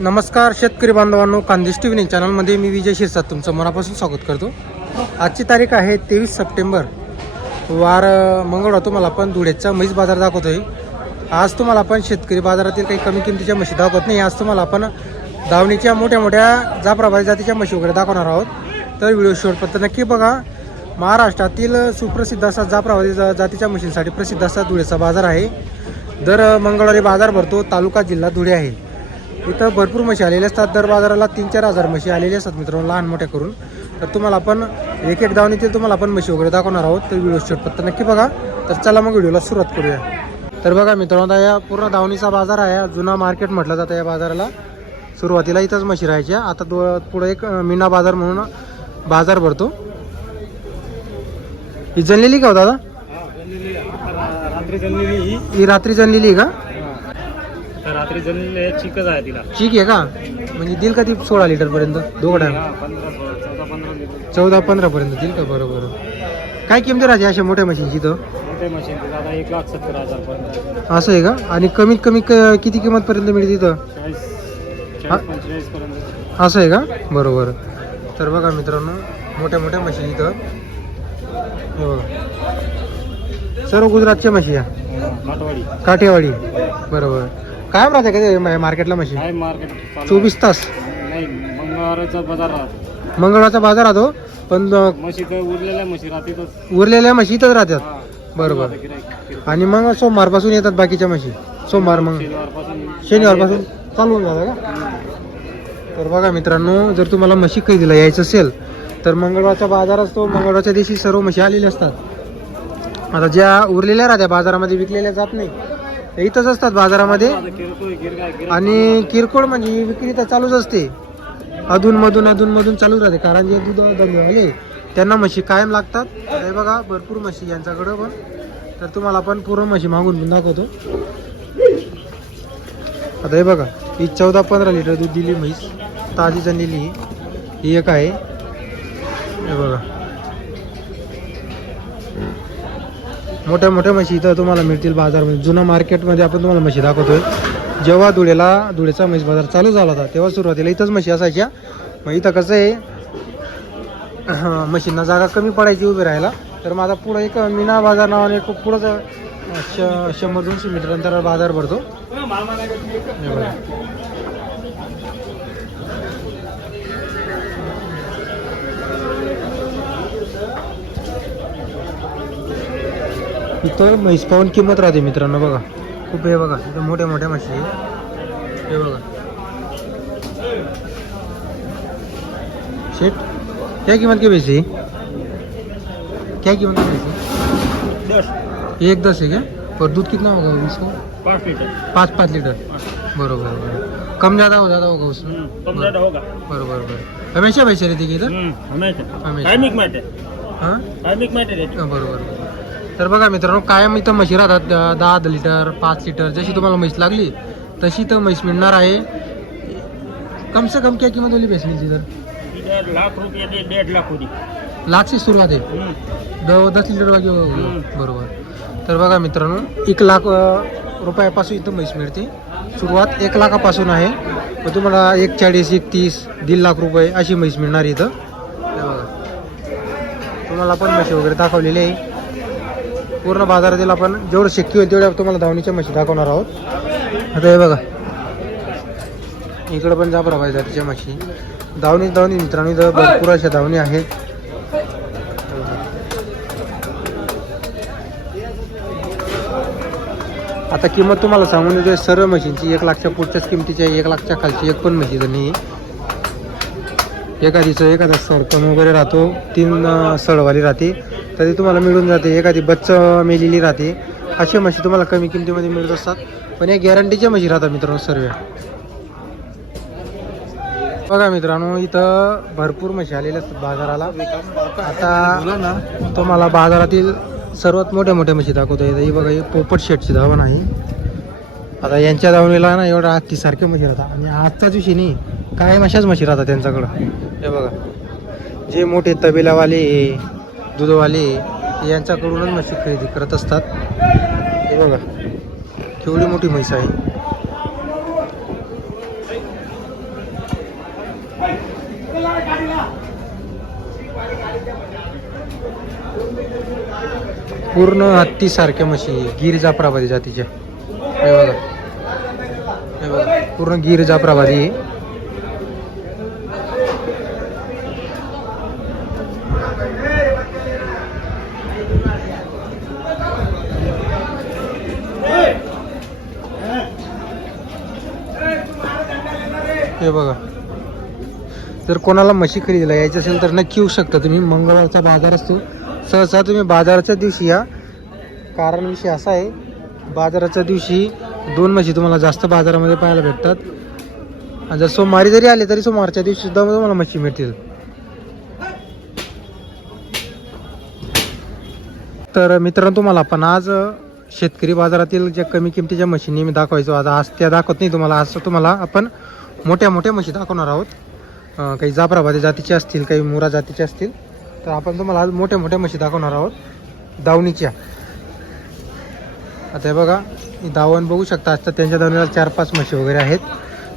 नमस्कार शेतकरी बांधवांनो कांदेश टी व्ही चॅनलमध्ये मी विजय शिरसाट तुमचं मनापासून स्वागत करतो. आजची तारीख आहे तेवीस सप्टेंबर. वार मंगळवार तुम्हाला आपण धुळ्याचा म्हैस बाजार दाखवतोय. आज तुम्हाला आपण शेतकरी बाजारातील काही कमी किमतीच्या म्हशी दाखवत नाही. आज तुम्हाला आपण धावणीच्या मोठ्या मोठ्या जाप्रभारी जातीच्या म्हशी वगैरे दाखवणार आहोत. तर व्हिडिओ शेवटपर्यंत नक्की बघा. महाराष्ट्रातील सुप्रसिद्ध असा जाप्रभारी जातीच्या म्हशींसाठी प्रसिद्ध असा धुळेचा बाजार आहे. दर मंगळवारी बाजार भरतो. तालुका जिल्हा धुळे आहे. इथं भरपूर म्हशी आलेल्या असतात. दर बाजाराला तीन चार हजार म्हशी आलेल्या असतात मित्रांनो लहान मोठ्या करून. तर तुम्हाला आपण एक एक दावणीतील तुम्हाला आपण म्हशी वगैरे दाखवणार आहोत. तर व्हिडिओ शेवटपर्यंत नक्की बघा. तर चला मग व्हिडिओला सुरुवात करूया. तर बघा मित्रांनो आता या पूर्ण दावणीचा बाजार आहे. जुना मार्केट म्हटलं जातं या बाजाराला. सुरुवातीला इथंच म्हशी राहायच्या. आता दो पुढे एक मीना बाजार म्हणून बाजार भरतो. ही जनलेली का हो दादा? ही रात्री जनलेली का? तर रात्री चिकच आहे तिला. ठीक आहे का? म्हणजे दिल का ती सोळा लिटर पर्यंत? दोघं टाइम पंधरा सोळा चौदा पंधरा लिटर. चौदा पंधरा पर्यंत दिल का? बरोबर. काय किमती राहते अशा मोठ्या मशीनची इथं मोठे मशीन तिला आता एक लाख सत्तर हजार पर्यंत. असं आहे का? आणि कमीत कमी क- किती किंमत पर्यंत मिळते इथं? चाळीस? चाळीस पंचेचाळीस पर्यंत. असं आहे का? बरोबर. तर बघा मित्रांनो मोठ्या मोठ्या मशीन इथं हो सर्व गुजरातच्या म्हशी या. काटवाडी काठेवाडी. बरोबर. कायम राहते का ते मार्केटला म्हशी? काय मार्केट चोवीस तास? नाही मंगळवारचा बाजार राहतो. मंगळवारचा बाजार राहतो पण अं, म्हशी तर उरलेल्या म्हशी रात्रीतच उरलेल्या म्हशी इथंच राहतात. बरोबर. आणि मग सोमवारपासून येतात बाकीच्या म्हशी. सोमवार मग. शनिवारपासून शनिवारपासून चालू होऊन जातं का. तर बघा मित्रांनो जर तुम्हाला म्हशी खरेदीला यायचं असेल तर मंगळवारचा बाजार असतो. मंगळवारच्या दिवशी सर्व म्हशी आलेल्या असतात. आता ज्या उरलेल्या राहत्या बाजारामध्ये विकलेल्या जात नाही. इथंच असतात बाजारामध्ये. आणि किरकोळ म्हणजे विक्री तर चालूच असते. अधूनमधून अधूनमधून चालूच राहते. कारण जे दूध धंदेवाले म्हणजे त्यांना म्हशी कायम लागतात. हे बघा भरपूर म्हशी यांच्याकडं पण. तर तुम्हाला आपण पूर्ण म्हशी मागून दाखवतो. आता हे बघा ही चौदा पंधरा लिटर दूध दिली म्हैस. ताजी जनलेली ही एक आहे. हे बघा. मोठ्या मोठ्या म्हशी इथं तुम्हाला मिळतील बाजारमध्ये. जुना मार्केटमध्ये आपण तुम्हाला म्हशी दाखवतोय. जेव्हा धुळेला धुळेचा म्हैस बाजार चालू झाला होता तेव्हा सुरुवातीला इथंच म्हशी असायच्या. मग इथं कसं आहे म्हशींना जागा कमी पडायची उभी राहायला. तर माझा पुढं एक मीना बाजार नावाने एक पुढंच श शंभर दोनशे मीटर अंतरावर बाजार भरतो. इथं म्हैस पाहून किंमत राहते मित्रांनो बघा. खूप हे बघा इथं मोठ्या मोठ्या म्हशी आहे. हे बघा. शेट क्या कीमत की बेची क्या कीमत की बेची दस. एक दस है क्या और दूध कितना होगा उसको पाच लिटर. पाँच पाँच लीटर. बरोबर बरोबर. कम ज़्यादा हो ज़्यादा होगा उसमें? हम्म, कम ज़्यादा होगा. बरोबर बरोबर. हमेशा पैसे रहते की इधर? हम्म, हमेशा. हमेशा. हाँ? हा, बरोबर. तर बघा मित्रांनो कायम इथं म्हशी राहतात दहा लिटर पाच लिटर जशी तुम्हाला म्हैस लागली तशी तर म्हैस मिळणार आहे. कम से कम क्या कीमत वाली भैंस इधर इधर लाख रुपये डेढ़ लाख होती. लाख से सुरुवात आहे. दस लिटर हम्म. बरोबर. तर बघा मित्रांनो एक लाख रुपयापासून इथं म्हैस मिळते. सुरुवात एक लाखापासून आहे. मग तुम्हाला एक चाळीस एक तीस दीड लाख रुपये अशी म्हैस मिळणार इथं. तुम्हाला पण म्हशी वगैरे दाखवलेली आहे. पूर्ण बाजारातील आपण जेवढं शक्य होईल तेवढ्या तुम्हाला धावणीच्या म्हशी दाखवणार आहोत. आता हे बघा. इकडं पण जाबरा जातीच्या म्हशी धावणी धावणी मित्रांनो इथं भरपूर अशा धावणी आहेत. आता किंमत तुम्हाला सांगून देतो सर्व मशीनची एक लाखच्या पुढच्याच किमतीची आहे एक लाखच्या खालची एक पण मशीन नाही. एखादीचं एखादा सरपण वगैरे राहतो तीन सळवाली राहते. तरी तुम्हाला मिळून जाते एखादी बच्च मेलेली राहते. अशा म्हशी तुम्हाला कमी किमतीमध्ये मिळत असतात. पण या गॅरंटीच्या म्हशी राहतात मित्रांनो सर्व. बघा मित्रांनो इथं भरपूर म्हशी आलेल्या असतात बाजाराला. आता तुम्हाला बाजारातील सर्वात मोठ्या मोठ्या म्हशी दाखवता. येतं ही बघा ही पोपट शेटची धावण आहे. आता यांच्या धावणीला ना एवढ्या हत्तीसारख्या म्हशी राहतात. आणि आजच्या दिवशी नाही काय मशाच म्हशी राहतात त्यांच्याकडं. हे बघा. जे मोठे तबेलावाले दूधवाले यांच्याकडूनच म्हशी खरेदी करत असतात. हे बघा केवढी मोठी म्हैस आहे. पूर्ण हत्तीसारख्या म्हशी गिर जाफराबादी जातीच्या. हे बघा हे बघा पूर्ण गिर जाफराबादी. आहे हे बघा. जर कोणाला म्हशी खरेदीला यायचं असेल तर नक्की येऊ शकता तुम्ही. मंगळवारचा बाजार असतो. सहसा तुम्ही बाजाराच्या दिवशी या. कारण विषय असा आहे बाजाराच्या दिवशी दोन म्हशी तुम्हाला जास्त बाजारामध्ये पाहायला भेटतात. आणि जर सोमवारी जरी आले तरी सोमवारच्या दिवशी सुद्धा तुम्हाला म्हशी मिळतील. तर मित्रांनो तुम्हाला पण आज शेतकरी बाजारातील ज्या कमी किमतीच्या म्हशी मी दाखवायचो आज आज त्या दाखवत नाही तुम्हाला. आज तुम्हाला आपण मोठ्या मोठ्या म्हशी दाखवणार आहोत. काही जाफराबादी जातीचे असतील काही मुरा जातीचे असतील तर आपण तुम्हाला आज मोठ्या मोठ्या म्हशी दाखवणार आहोत. दावणीच्या. आता हे बघा दावण बघू शकता आज तर त्यांच्या दावणीला चार पाच म्हशी वगैरे आहेत.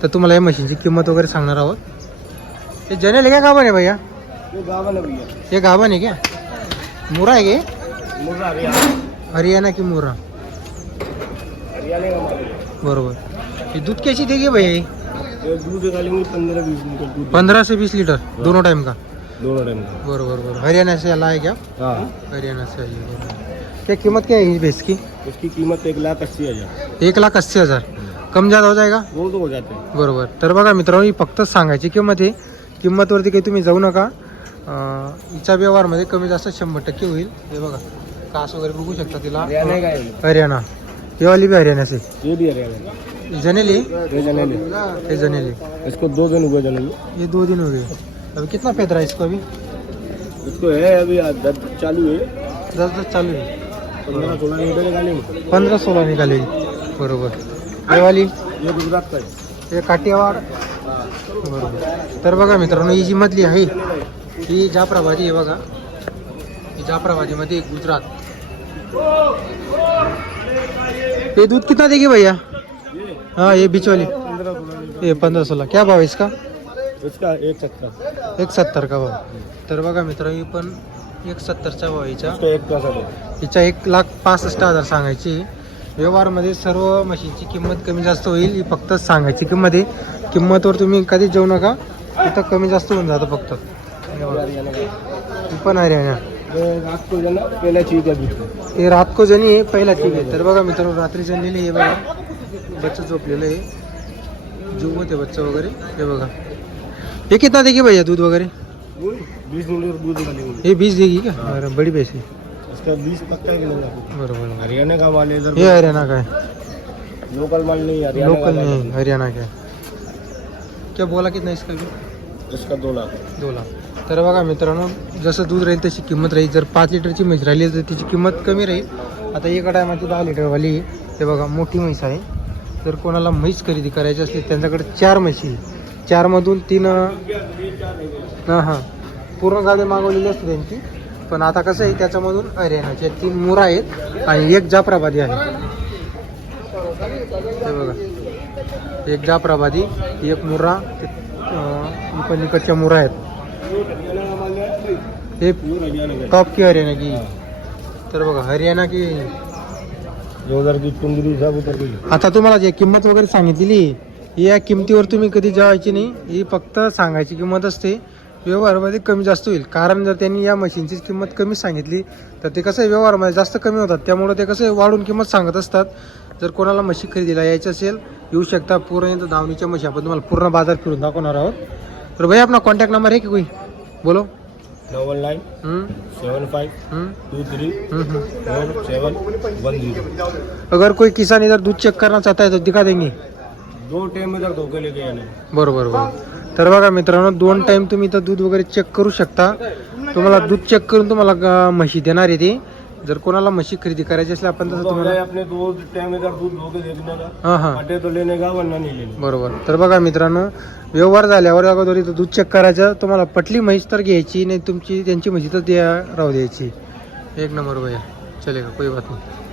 तर तुम्हाला या म्हशींची किंमत वगैरे सांगणार आहोत. हे जनेल आहे का गाभण आहे भैया? हे गाभण आहे क्या मुरा आहे के? हरियाणा. की मुरा? बरोबर. हे दूध कैसी देगी भैया ये दूध डालेंगे पंद्रह बीस लीटर दूध. पंद्रह से बीस लीटर? दोनों टाइम का? दोनों टाइम बरोबर बरोबर. हरियाणा से ला है क्या हाँ. हरियाणा से आई है क्या कीमत क्या है इस भैंस की उसकी कीमत एक लाख अस्सी हजार. एक लाख अस्सी हजार. कम ज़्यादा हो जाएगा? वो तो हो जाते. हैं बरोबर. तर बघा मित्रांनो ही फक्त सांगायची किंमत आहे. किंमतवरती काही तुम्ही जाऊ नका. हिच्या व्यवहारमध्ये कमी जास्त शंभर टक्के होईल. हे बघा कास वगैरे बघू शकता तिला. हरियाणा का? है वाली भी हरियाणा से ये भी हरियाणा का जनेली? ये जनेली। ये जनेली। इसको दो दिन हुए जनेली। ये दो दिन हो गए। अभी कितना पैद रहा है इसको अभी? इसको है अभी दस चालू है। दस दस चालू है। पंद्रह सोलह निकालेंगे। बरोबर। ये वाली? ये गुजरात का है। हे काठियावाड? बरोबर। तर बघा मित्रांनो ही जी मधली आहे. ही जाफराबादी आहे बघा. ही जाफराबादीमध्ये गुजरात. ये दूध कितना देगी भैया? ये हाँ ये बीच वाली। पंद्रह सोलह। लीटर ये पंधरा सोळा क्या भाव आहे इसका? इसका एक सत्तर। एक सत्तर का भाव। तर बघा मित्रांनो ही पण एक सत्तरचा भाव हिचा. एक है हिच्या एक लाख पासष्ट हजार सांगायची. व्यवहारमध्ये सर्व म्हशीची किंमत कमी जास्त होईल ही फक्त सांगायची किंमत आहे. किंमतवर तुम्ही कधीच जाऊ नका. इथं कमी जास्त होऊन जातं फक्त. हे बघा. ही पण हरियाणा ये रात को जाना पहला चीज है बीच हे रात को जणी आहे पहिला ठीक आहे. तर बघा मित्रांनो रात्री जणलेली आहे बघा. बच्चं झोपलेलं आहे जुवत आहे बच्चं वगैरे हे बघा। हे कितना देगी भैया दूध वगैरे बीस लीटर दूध हे बीस देगी का अरे बड़ी पैसे। इसका बीस पक्का मिलेगा बरोबर हरियाणा का माल है इधर हे हरियाणा का है। लोकल माल नहीं है हरियाणा लोकल नहीं हरियाणा का क्या बोला कितना इसका भी इसका दो लाख। दो लाख। तर बघा मित्रांनो जसं दूध राहील तशी किंमत राहील जर पाच लिटरची म्हैस राहिली तर तिची किंमत कमी राहील. आता एका टायमाची दहा लिटरवाली. हे बघा मोठी म्हैस आहे. जर कोणाला म्हैस खरेदी करायची असली त्यांच्याकडे चार म्हशी चारमधून तीन हां हां. पूर्ण गाडी मागवलेली असते त्यांची. पण आता कसं आहे त्याच्यामधून हरियाणाचे तीन मुरा आहेत आणि एक जाफराबादी आहे. हे बघा. एक जाफराबादी एक मुरा पण इकडच्या मुरा आहेत. हे टॉप की हरियाणा की तर बघा हरियाणा की आता तुम्हाला जे किंमत वगैरे सांगितलेली या किमतीवर तुम्ही कधी जेवायची नाही. ही फक्त सांगायची किंमत असते. व्यवहारामध्ये कमी जास्त होईल. कारण जर त्यांनी या मशीनची किंमत कमी सांगितली तर ते कसं आहे व्यवहारामध्ये जास्त कमी होतात. त्यामुळे ते कसं आहे वाढून किंमत सांगत असतात. जर कोणाला म्हशी खरेदीला यायचं असेल येऊ शकता. पूर्ण धावणीच्या दावणीच्या म्हशी आपण तुम्हाला पूर्ण बाजार फिरून दाखवणार आहोत. तर भाई आपला कॉन्टॅक्ट नंबर आहे की कोई? बोलो. Double hmm, seven five two three. Four seven one zero अगर कोई किसान इधर दूध चेक करना चाहता है तो दिखा देंगे। दो टाइम इधर धोखे लेके आने। बरोबर बरोबर। तर बघा मित्रांनो दोन टाइम तुम्ही इथं दूध वगैरे चेक करू शकता. तुम्हाला दूध चेक करून तुम्हाला म्हशी देणार आहे ते. जर कोणाला म्हशी खरेदी करायची असेल आपण तसं तुम्हाला अपने दूध धोके देखने का हां हां. अटे तो लेने का वरना नहीं. लेने बरोबर. तर बघा मित्रांनो व्यवहार झाल्यावर अगोदर इथं दूध चेक करायचं. तुम्हाला पटली म्हैस तर घ्यायची नाही तुमची त्यांची म्हशी तर द्या राहू द्यायची. एक नंबर भैया. चलेगा कोई बात नाही.